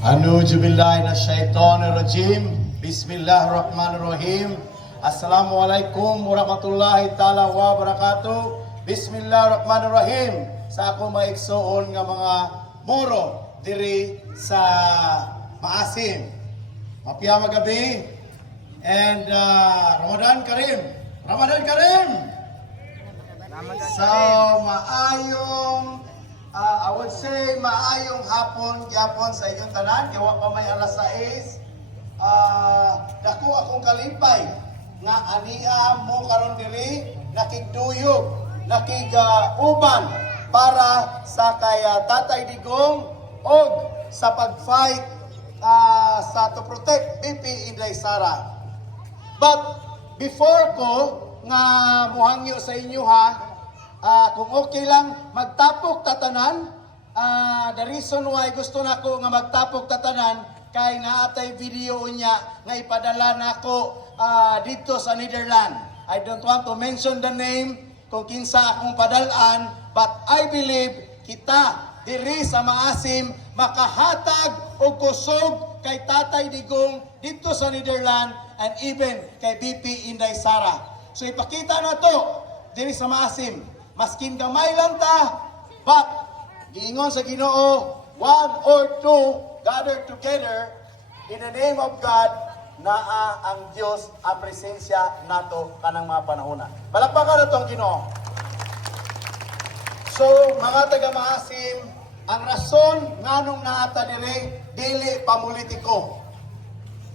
A'udzubillahi minasyaitonirrajim. Bismillahirrahmanirrahim. Assalamualaikum warahmatullahi taala wabarakatuh. Bismillahirrahmanirrahim. Sa ako maigsoon nga mga moro diri sa Maasim. Mapiyama gabi and Ramadan Karim. Ramadan Karim. So maayong I would say maayong hapon gyapon sa inyong tanan, kaya wa pa may alas 6. Dako akong kalipay nga ania mo karon diri nakigduyog, nakiguban para sa kay Tatay Digong og sa pag-fight sa to protect BP Inday Sara. But before ko nga muhangyo sa inyo kung okay lang magtapok tatanan, the reason why gusto nako nga magtapok tatanan kay naatay video niya nga ipadala nako dito sa Netherlands. I don't want to mention the name kung kinsa akong padalaan, but I believe kita diri sa Maasim makahatag og kusog kay Tatay Digong dito sa Netherlands and even kay BP Inday Sara. So ipakita na to diri sa Maasim. Maskin gamay lang ta, but giingon sa Ginoo, one or two gathered together in the name of God, naa ang Dios ang presensya nato kanang mga panahon. Palakpakan na tong Ginoo. So mga taga Maasim, ang rason nganong naata diri dili papolitiko.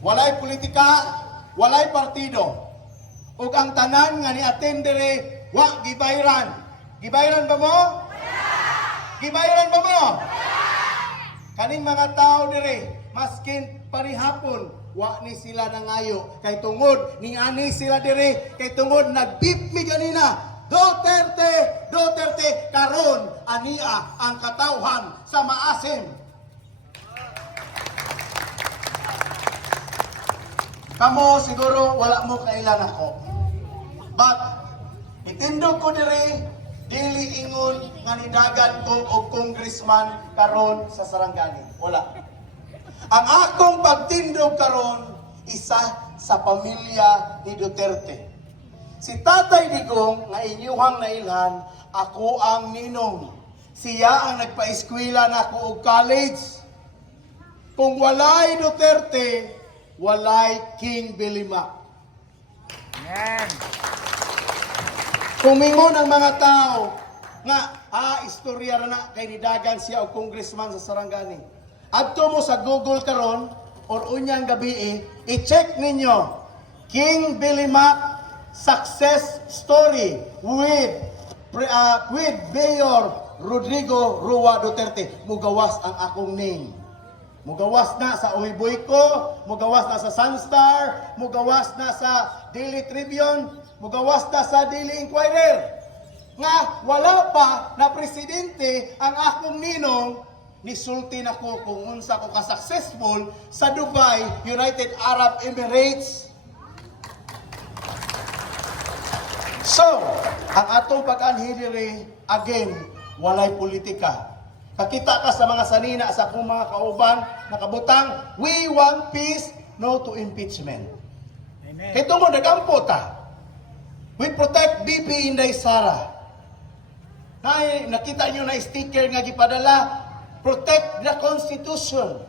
Walay politika, walay partido. Ug ang tanan nga ni-attend diri wa gibayran. Gibayran ba mo? Gibayran ba mo? Kaning mga tao dire, maskin parihapon, wa ni sila nangayo. Kay tungod, ni ani sila dire, kay tungod nag-beep mi ganina. Duterte, Duterte, karon ania ang katawhan sa Maasim. Kamo siguro wala mo kailan ako. But itindog ko dire, dili ingon nga nidagan ko og congressman karon sa Sarangani. Wala. Ang akong pagtindog karon isa sa pamilya ni Duterte. Si Tatay Digong nga inyuhang nailhan, ako ang ninong. Siya ang nagpa-eskwela nako og college. Kung walay Duterte, walay King Bilimak. Amen. Kumingon ang mga tao nga istorya na kay nidagan siya og congressman sa Sarangani. Adto mo sa Google karon or unyang gabi i-check ninyo King Bilimak success story with Mayor Rodrigo Roa Duterte. Mugawas ang akong name. Mugawas na sa Uhiboy ko, mugawas na sa Sunstar, mugawas na sa Daily Tribune, mugawas na sa Daily Inquirer. Nga wala pa na presidente ang akong ninong, nisulti na ko kung unsa ko ka-successful sa Dubai, United Arab Emirates. So, ang atong pag-anhi diri, again, walay politika. Kakita ka sa mga sanina sa akong mga kauban, nakabutang, we want peace, no to impeachment. Amen. Ito mo, nagampo ta. We protect BP Inday Sara. Nakita nyo na sticker nga gipadala, protect the Constitution.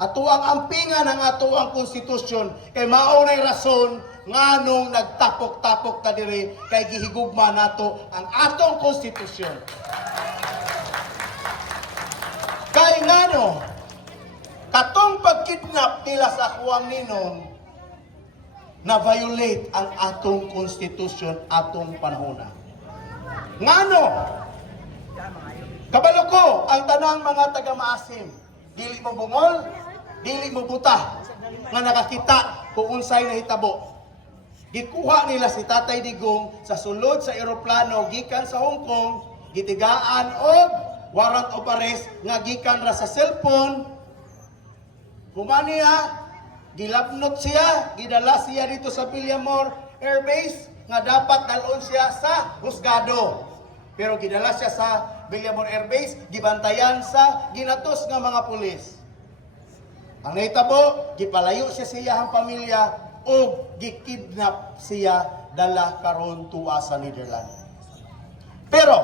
Ato ang ampingan ng ato ang Constitution, kay mao nay rason nganong nagtapok-tapok ta diri kay gihigugma nato ang atong Constitution. Kay ngano, katong pagkidnap nila sa kuwang ninong, na-violate ang atong Constitution, atong panahona. Ngano, kabalo ko, ang tanang mga taga-Maasim, dili mo bungol, dili mo buta, nga nakakita kung unsay nahitabo. Gikuha nila si Tatay Digong sa sulod sa eroplano, gikan sa Hong Kong, gitigaan og warrant of arrest nga gikan ra sa cellphone. Humaniya, gilabnot siya, gidala siya dito sa Villamor Air Base nga dapat dalon siya sa husgado. Pero gidala siya sa Villamor Air Base, gibantayan sa ginatos nga mga pulis. Ang nahitabo, gipalayo siya sa iyang pamilya o gikidnap siya dala karon tuwa sa Netherlands. Pero,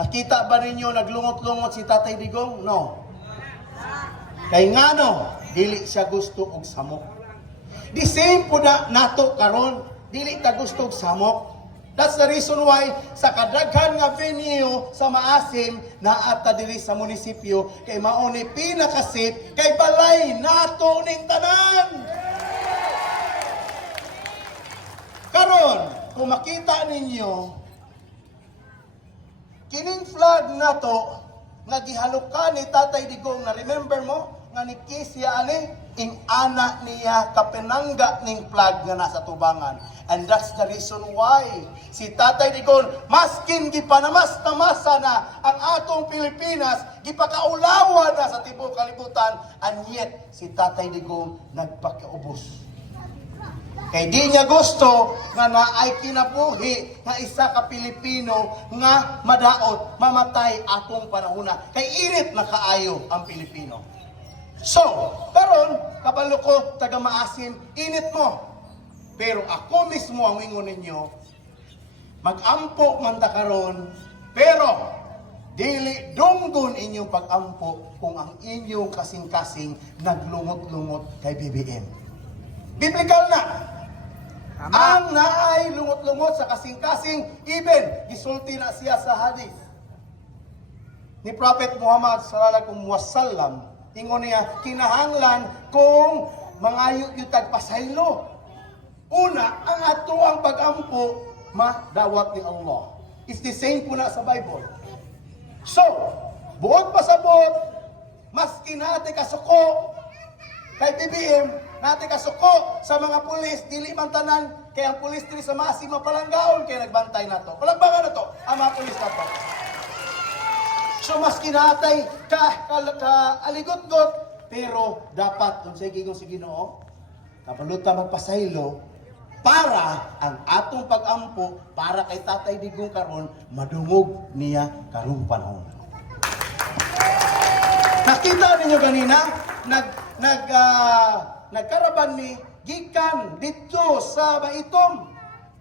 nakita ba ninyo naglungot-lungot si Tatay Digong? No. Kay ngano, dili siya gusto og samok. The same po na nato karon, dili ta gusto og samok. That's the reason why sa kadaghan nga venue sa Maasim naata diri sa munisipyo kay mao ni pinakasip kay balay nato ning tanan. Karon, kung makita ninyo kining flag nato nga gihalukan ni Tatay Digong, na remember mo nga ni siya ani ing ana niya kapenangga ning flag nga nasa tubangan. And that's the reason why si Tatay Digong maskin gipanamas-tamasa na ang atong Pilipinas, gipakaulawan na sa tibuok kalibutan, and yet si Tatay Digong nagpakiubos. Kay di niya gusto nga naay kinabuhi nga isa ka Pilipino nga madaot, mamatay atong panahona. Kay init na kaayo ang Pilipino. So, karon kabalo ko taga Maasim, init mo. Pero ako mismo ang wingon ninyo, mag-ampo man ta karon, pero dili dunggon inyong pag-ampo kung ang inyong kasing-kasing naglungot-lungot kay BBM. Biblical na. Tama. Ang naay lungot-lungot sa kasing-kasing, even gisulti na siya sa hadith ni Prophet Muhammad sallallahu alaihi wasallam. Ingon niya, kinahanglan kung mangayo yung tagpasaylo. Una, ang ato ang pag-ampo, madawat ni Allah. It's the same po na sa Bible. So, buot pa sa buot, maski natin kasuko kay BBM, natin kasuko sa mga pulis, dili man tanan, kaya ang pulis dili sa Maasim mapalanggaon, kaya nagbantay na to. Palagbangan na to, ang mga pulis na to. So, maski natin aligot-got, pero dapat, kung sige kung sige Ginoo, kapaluta magpasaylo, para ang atong pag-ampo para kay Tatay Digong karon madungog niya karong panahon. Nakita ninyo ganina nagkaraban ni gikan dito sa Maitom.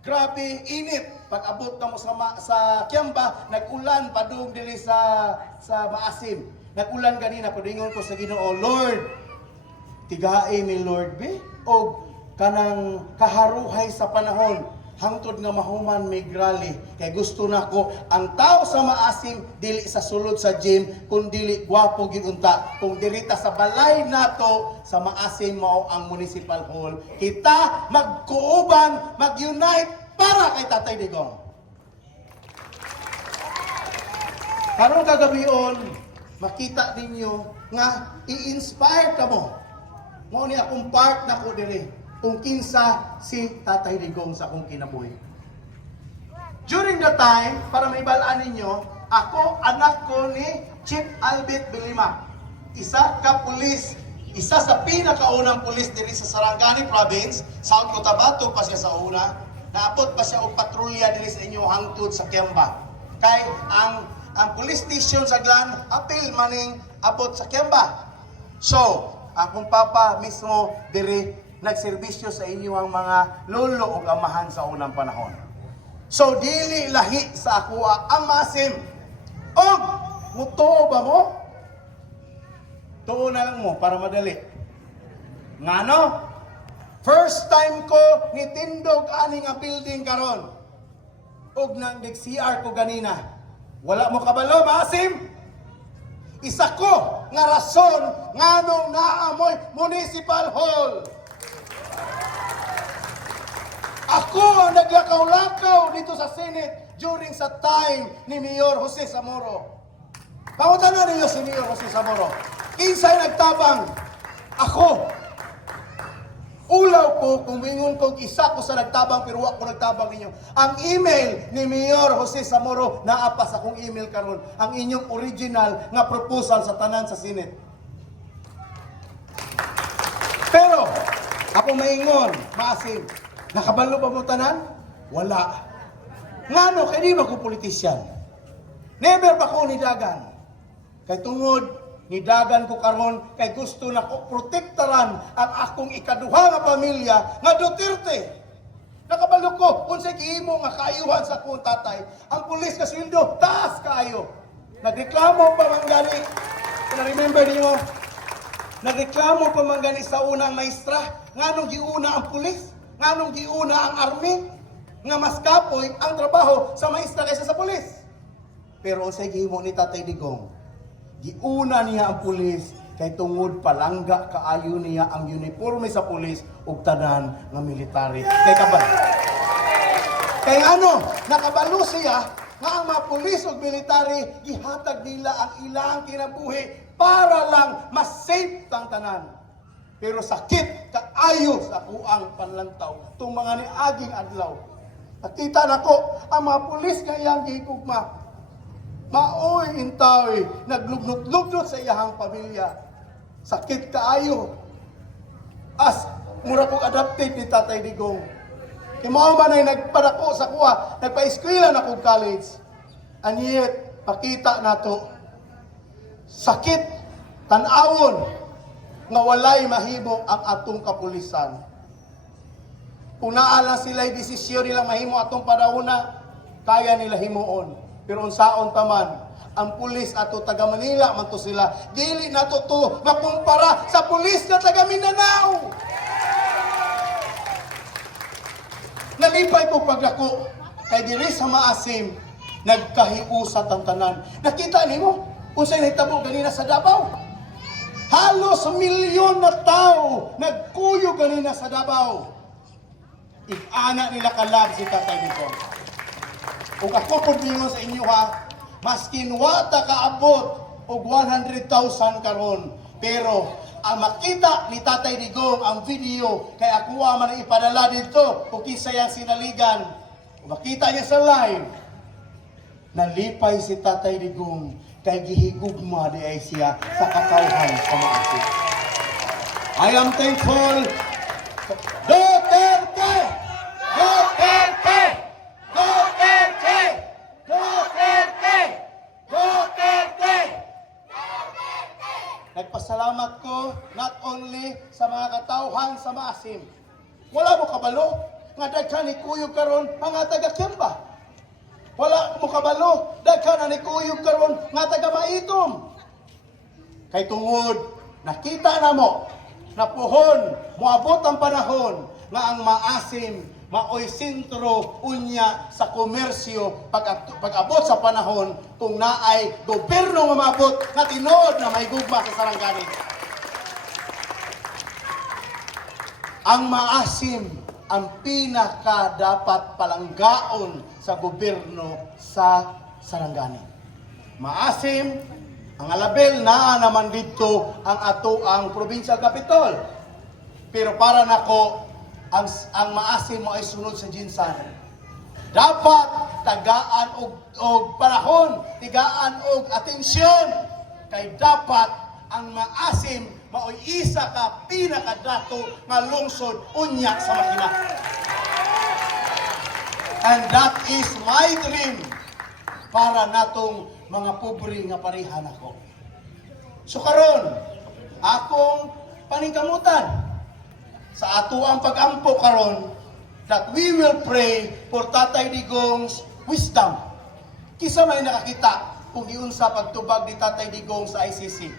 Grabe init. Pag-abot na mo sa Kiamba, nag-ulan padung diri sa Maasim. Nag-ulan ganina padingon ko sa Ginoo, Lord, tigae mi Lord be og kanang kaharuhay sa panahon hangtod nga mahuman may grali kay gusto nako ang tao sa Maasim dili sa sulod sa gym kun dili gwapo gid unta kung dirita sa balay nato sa Maasim mao ang municipal hall kita magkuuban mag-unite para kay Tatay Digong. Karong kagabion makita ninyo nga i-inspire ka mo ni akong part na ko diri kung kinsa si Tatay Digong sa akong kinabuhi. During the time, para may balaan ninyo, ako, anak ko ni Chief Albert Bilima. Isa ka pulis, isa sa pinakaunang pulis diri sa Sarangani Province, South Cotabato pa siya sa una. Naapot pa siya og patrolya diri sa inyo hangtod sa Kiamba. Kay ang police station sa Glan, apil maning abot sa Kiamba. So, akong papa mismo diri nagserbisyo sa inyo ang mga lolo o amahan sa unang panahon. So, dili lahi sa ako ang Maasim. O, mutuo ba mo? Tuo na lang mo para madali. Ngano? First time ko nitindog ani nga building karon. Og nang nag-CR ko ganina. Wala mo kabalo, Maasim? Isa ko nga rason nganong naamoy municipal hall. Ako ang naglakaw-lakaw dito sa Senate during sa time ni Mayor Jose Zamoro. Pangutanan ninyo si Mayor Jose Zamoro. Kinsay nagtabang? Ako. Ulaw ko kung mingon ko isa ko sa nagtabang pero ako nagtabang ninyo. Ang email ni Mayor Jose Zamoro naa pa sa akong email karon. Ang inyong original nga proposal sa tanan sa Senate. Pero ako maingon, Maasim, nakabalo ba mo tanan? Wala. Ngano, kaya di ba ko politisyan? Never ba ko nidagan? Kay tungod, Nidagan ko karon kay gusto na ko protektaran ang akong ikaduha nga pamilya nga Duterte. Nakabalo ko, unsay gihimo nga kaayuhan sa akong tatay. Ang pulis ka sweldo, taas kaayo. Nagreklamo pa man gani. Na-remember niyo? Nagreklamo pa man gani sa unang maestra. Nganong giuna ang pulis? Nganong giuna ang army? Nga mas kapoy ang trabaho sa maestra kaysa sa pulis. Pero unsay gihimo ni Tatay Digong? Giuna niya ang pulis kay tungod palangga kaayo niya ang uniforme sa pulis ug tanan nga military. Kay kabal. Kay ano, nakabalo siya nga ang mga pulis ug military gihatag nila ang ilang kinabuhi para lang mas safe tang tanan. Pero sakit kaayo sa kuang panlantaw tung mga niaging adlaw. Nakita nako ang mga pulis nga iyang gihigugma. Maoy intawi, naglugnot-lugnot sa iyahang pamilya. Sakit kaayo. As mura kong adapted ni Tatay Digong. Imao man ay nagpadako sa kuha, nagpa-eskwela na kong college. And yet, pakita nato sakit, tanawon, nga walay mahimo ang atong kapulisan. Kung naala sila'y desisyon nilang mahimo atong panahuna, kaya nila himuon. Pero unsaon taman, ang pulis ato taga Manila man to sila, dili na to makumpara sa pulis na taga Mindanao. Nalipay ko pagdako kay diri sa Maasim, nagkahiusat ang tanan. Nakita nimo kung sa'y nahitabo ganina sa Davao? Halos milyon na tao nagkuyo ganina sa Davao. If-ana nila kalab si Tatay Digong. Kung ako po sa inyo ha, maskin wata kaabot og 100,000 karon. Pero ang makita ni Tatay Digong ang video kay ako man ipadala dito kung kisa yang sinaligan. Kung makita niya sa live, nalipay si Tatay Digong kay gihigugma di ay siya sa katawhan sa Maasim. I am thankful. Duterte! Duterte! Duterte! Duterte! Duterte! Nagpasalamat ko not only sa mga katawhan sa Maasim. Wala mo kabalo nga daghan ni kuyog karon mga taga Kiamba. Wala mo kabalo daghan ni kuyog karon nga taga Maitom. Kay tungod nakita na mo na puhon moabot ang panahon nga ang Maasim maoy sentro unya sa komersyo pag-abot sa panahon kung naay gobyerno nga maabot nga tinuod na may gugma sa Sarangani. Ang Maasim ang pinaka dapat palanggaon sa gobyerno sa Sarangani. Maasim ang alabel na naman dito ang ato ang provincial capital. Pero para nako ang Maasim mo ay sunod sa Jinsan. Dapat tagaan og panahon, tigaan og atensyon kay dapat ang Maasim maoy isa ka pinakadato nga lungsod unya sa makina. And that is my dream para natong mga pobre nga parehan ako. So karon akong paningkamutan sa ato ang pag-ampo karon that we will pray for Tatay Digong's wisdom. Kisa may nakakita kung giunsa pagtubag ni Tatay Digong sa ICC.